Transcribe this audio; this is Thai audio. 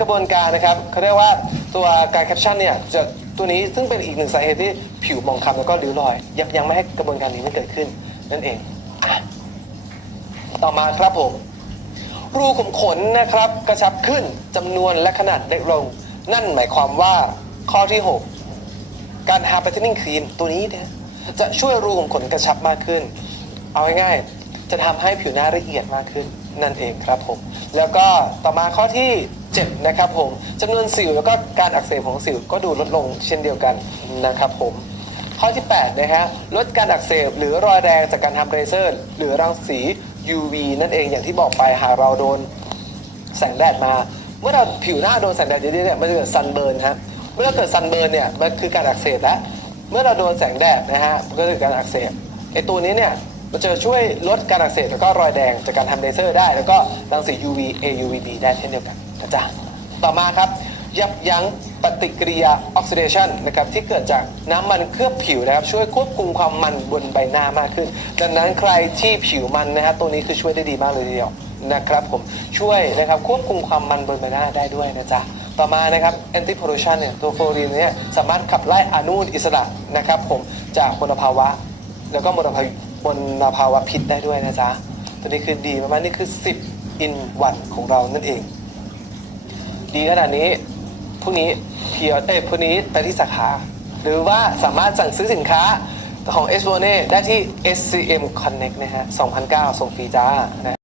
กระบวนการนะครับเขาเรียกว่าตัวการแคปชั่นเนี่ยจะตัวนี้ซึ่งเป็นอีกหนึ่งสาเหตุที่ผิวหมองคล้ำแล้วก็ริ้วรอย ยับยั้งไม่ให้กระบวนการนี้มันเกิดขึ้น นั่นเองอะต่อมาครับผม รูขุมขนนะครับกระชับขึ้นจำนวนและขนาดเล็กลง นั่นหมายความว่าข้อที่ 6 การทา brightening cream ตัวนี้นี่ยจะช่วยรูขุมขนกระชับมากขึ้น เอาง่ายๆจะทำให้ผิวหน้าละเอียดมากขึ้นนั่นเองครับผม แล้วก็ต่อมาข้อที่ 7นะครับผมจำนวนสิวแล้วก็การอักเสบของสิวก็ดูลดลงเช่นเดียวกันนะครับผมข้อที่8นะฮะลดการอักเสบหรือรอยแดงจากการทำเลเซอร์ หรือรังสี UV นั่นเองอย่างที่บอกไปหากเราโดนแสงแดดมา เมื่อเราผิวหน้าโดนแสงแดดเยอะๆเนี่ยมันจะเกิดซันเบิร์นฮะเมื่อเกิดซันเบิร์นเนี่ยมันคือการอักเสบแล้วเมื่อเราโดนแสงแดดนะฮะมันก็เกิดการอักเสบไอตัวนี้เนี่ยมันจะช่วยลดการอักเสบแล้วก็รอยแดงจากการทำเลเซอร์ได้ แล้วก็รังสี UV AUVB ได้เช่นเดียวกัน นะจ๊ะต่อมาครับ ยับยั้งปฏิกิริยาออกซิเดชันนะครับที่เกิดจากน้ำมันเคลือบผิวนะครับ ช่วยควบคุมความมันบนใบหน้ามากขึ้น ดังนั้นใครที่ผิวมันนะฮะตัวนี้คือช่วยได้ดีมากเลยทีเดียวนะครับผมช่วยนะครับควบคุมความมันบนใบหน้าได้ด้วยนะจ๊ะต่อมานะครับ anti pollution เนี่ยตัวฟลูออรีนเนี่ยสามารถขับไล่อนุมูลอิสระนะครับผมจากมลภาวะ แล้วก็มลภาวะมลภาวะพิษได้ด้วยนะจ๊ะตัวนี้คือดีมากๆนี่คือ 10 in 1 ของเรานั่นเอง ดีขนาดนี้พรุ่งนี้เพียวเอ้ยพรุ่งนี้ไปที่สาขา หรือว่าสามารถสั่งซื้อสินค้าของ s อ n e ได้ที่ SCM Connect นะฮะ 2,009 ส่งฟรีจ้านะ